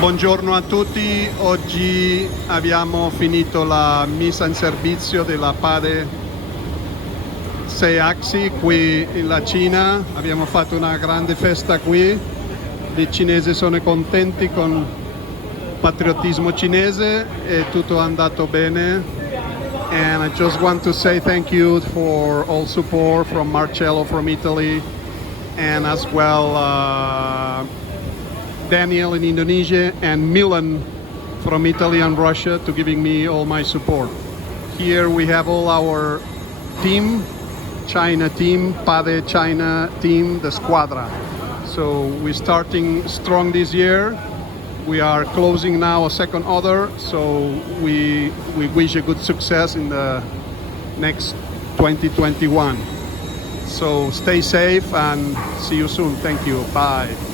Buongiorno a tutti, oggi abbiamo finito la messa in servizio della Pade 6 Axis qui in la Cina. Abbiamo fatto una grande festa qui, i cinesi sono contenti con il patriottismo cinese e tutto è andato bene. And I just want to say thank you for all support from Marcello from Italy and as well Daniel in Indonesia and Milan from Italy and Russia to giving me all my support. Here we have all our team, China team, Pade China team, the squadra. So we're starting strong this year. We are closing now a second order, so we wish a good success in the next 2021. So stay safe and see you soon. Thank you. Bye.